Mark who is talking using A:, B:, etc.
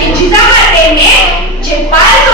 A: medida vai ter, né? De paz